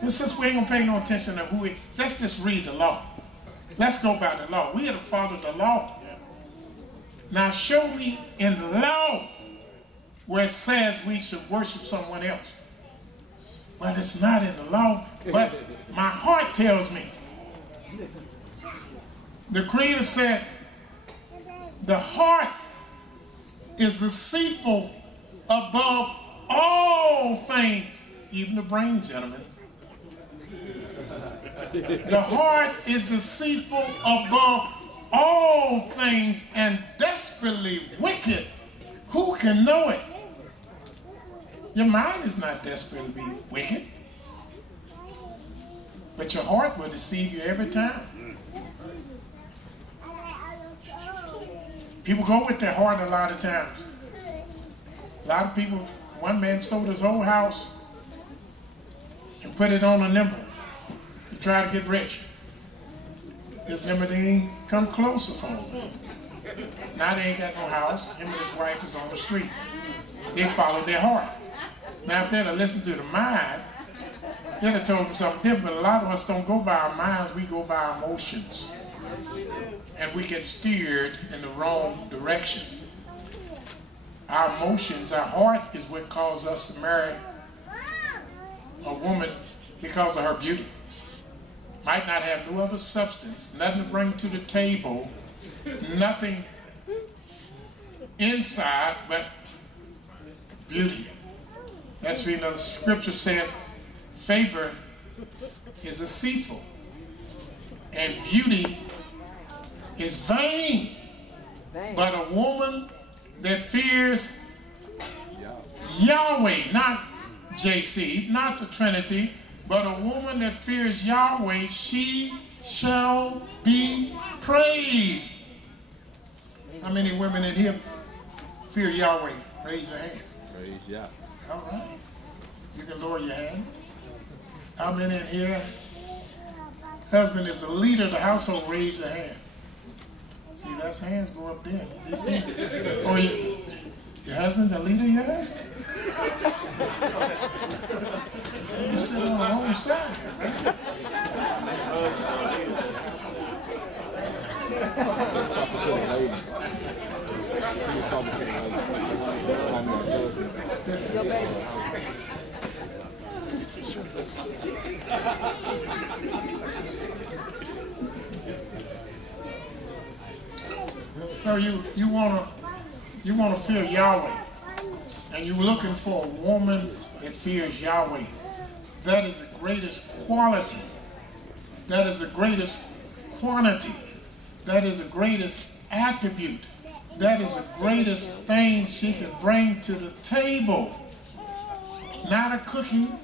Well, since we ain't going to pay no attention to who let's just read the law. Let's go by the law. We are to follow the law. Now show me in the law where it says we should worship someone else. Well, it's not in the law, but my heart tells me. The Creator said, the heart is deceitful above all things, even the brain, gentlemen. The heart is deceitful above all things and desperately wicked. Who can know it? Your mind is not desperately wicked, but your heart will deceive you every time. People go with their heart a lot of times. A lot of people, one man sold his whole house and put it on a number to try to get rich. His number didn't come close to phone. Now they ain't got no house. Him and his wife is on the street. They followed their heart. Now if they'd have listened to the mind, they'd have told them something different. But a lot of us don't go by our minds, we go by our emotions. And we get steered in the wrong direction. Our emotions, our heart is what caused us to marry a woman because of her beauty. Might not have no other substance, nothing to bring to the table, nothing inside but beauty. That's why the scripture said favor is deceitful and beauty is vain. But a woman that fears Yahweh, not JC, not the Trinity, but a woman that fears Yahweh, she shall be praised. How many women in here fear Yahweh? Raise your hand. Praise Yah. All right. You can lower your hand. How many in here? Husband is the leader of the household. Raise your hand. See, that's hands go up there. You see? Or your husband's the leader of your husband? You sit on the wrong side, right? So you wanna fear Yahweh, and you're looking for a woman that fears Yahweh. That is the greatest quality. That is the greatest quantity. That is the greatest attribute. That is the greatest thing she can bring to the table. Not her cooking,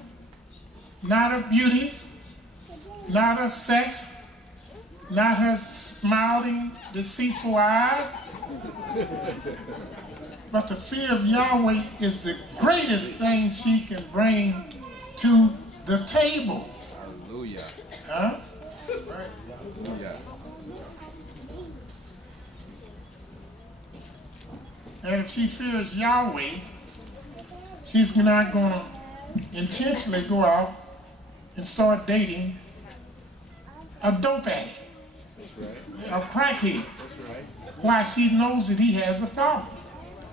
not her beauty, not her sex, not her smiling, deceitful eyes. But the fear of Yahweh is the greatest thing she can bring to the table. Hallelujah. Huh? Hallelujah. And if she fears Yahweh, she's not going to intentionally go out and start dating a dope addict, a crackhead. Why? She knows that he has a problem.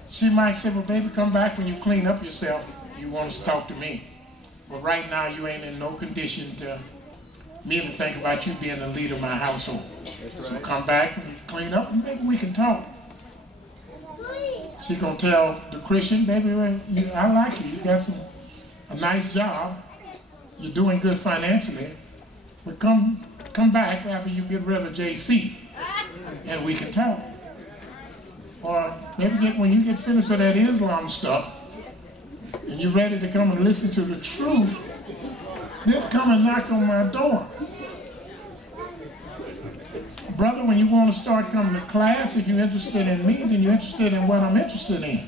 She might say, well, baby, come back when you clean up yourself. You want to talk to me. But right now, you ain't in no condition to me to think about you being the leader of my household. So come back and clean up, and maybe we can talk. She gonna tell the Christian, baby, I like you. You got a nice job. You're doing good financially. But come back after you get rid of JC, and we can talk. Or maybe when you get finished with that Islam stuff, and you're ready to come and listen to the truth, then come and knock on my door. Brother, when you want to start coming to class, if you're interested in me, then you're interested in what I'm interested in.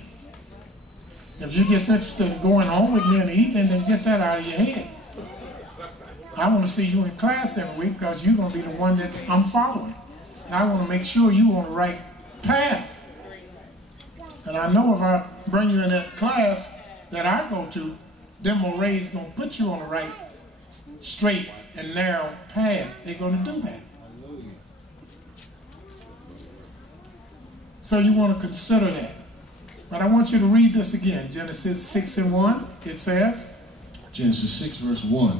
If you're just interested in going home with me in the evening, then get that out of your head. I want to see you in class every week because you're going to be the one that I'm following. And I want to make sure you're on the right path. And I know if I bring you in that class that I go to, them Morays going to put you on the right straight and narrow path. They're going to do that. So you want to consider that. But I want you to read this again. Genesis 6:1. It says, Genesis 6 verse 1.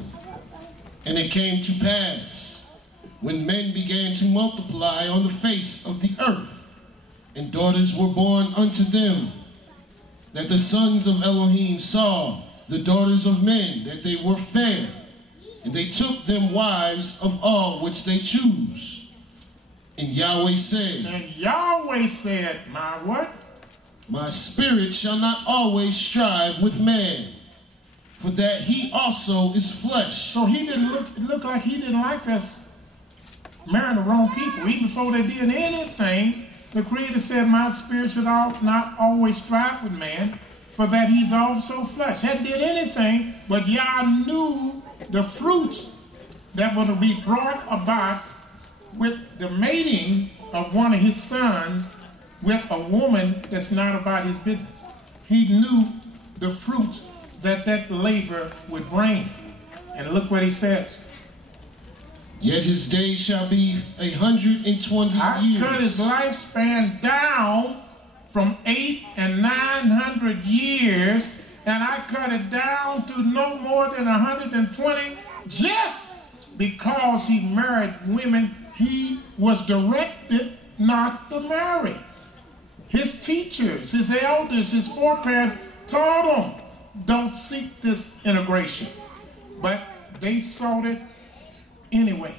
And it came to pass, when men began to multiply on the face of the earth, and daughters were born unto them, that the sons of Elohim saw the daughters of men, that they were fair, and they took them wives of all which they choose. And Yahweh said, my what? My spirit shall not always strive with man, for that he also is flesh. So he didn't look like he didn't like us marrying the wrong people. Even before they did anything, the Creator said, my spirit should not always strive with man, for that he's also flesh. Hadn't did anything, but Yah knew the fruits that were to be brought about with the mating of one of his sons with a woman that's not about his business. He knew the fruits that labor would bring. And look what he says. Yet his days shall be 120 years. I cut his lifespan down from 800 and 900 years, and I cut it down to no more than 120, just because he married women he was directed not to marry. His teachers, his elders, his foreparents taught him, don't seek this integration. But they sought it anyway.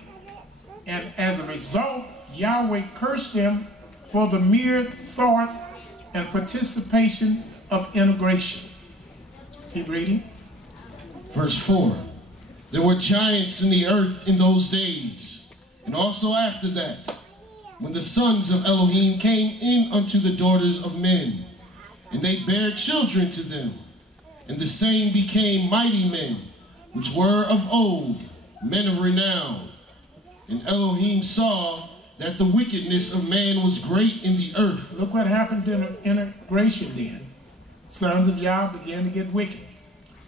And as a result, Yahweh cursed them for the mere thought and participation of integration. Keep reading. Verse 4. There were giants in the earth in those days, and also after that, when the sons of Elohim came in unto the daughters of men, and they bare children to them, and the same became mighty men, which were of old, men of renown. And Elohim saw that the wickedness of man was great in the earth. Look what happened in integration then. Sons of Yah began to get wicked.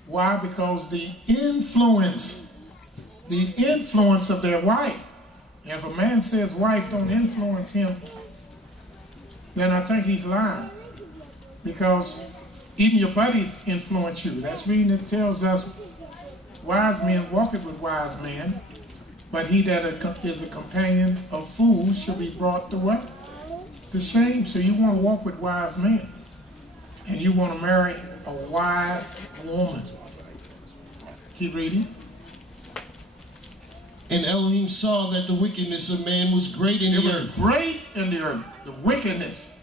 Why? Because the influence of their wife. And if a man says wife don't influence him, then I think he's lying. Because even your buddies influence you. That's reading it tells us, wise men walketh with wise men, but he that is a companion of fools shall be brought to what? To shame. So you want to walk with wise men. And you want to marry a wise woman. Keep reading. And Elohim saw that the wickedness of man was great in the earth. It was great in the earth, the wickedness,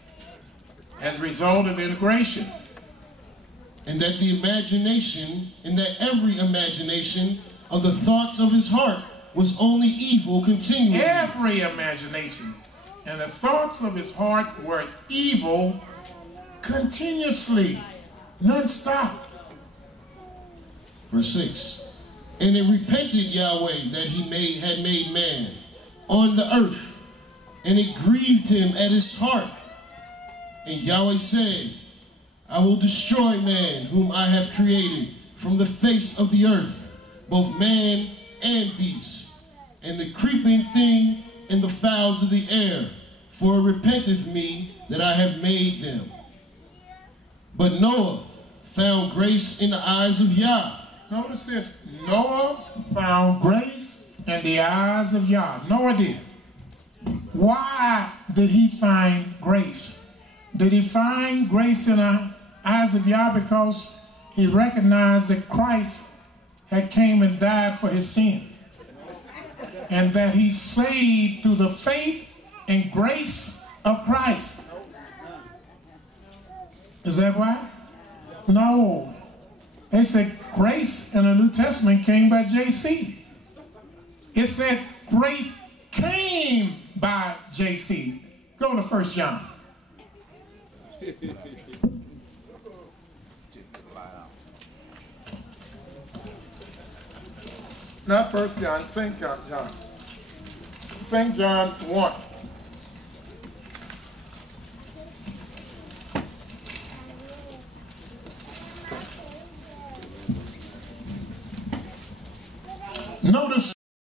as a result of integration. And that the imagination, and that every imagination of the thoughts of his heart was only evil continually. Every imagination and the thoughts of his heart were evil continuously, non-stop. Verse 6. And it repented Yahweh that he had made man on the earth, and it grieved him at his heart. And Yahweh said, I will destroy man whom I have created from the face of the earth, both man and beast, and the creeping thing and the fowls of the air, for it repenteth me that I have made them. But Noah found grace in the eyes of Yah. Notice this. Noah found grace in the eyes of Yah. Noah did. Why did he find grace? Did he find grace in the eyes of Yah because he recognized that Christ had came and died for his sin, and that he's saved through the faith and grace of Christ? Is that why? No. They said grace in the New Testament came by JC. It said grace came by JC. Go to 1 John. Not 1 John, St. John. St. John 1. Notice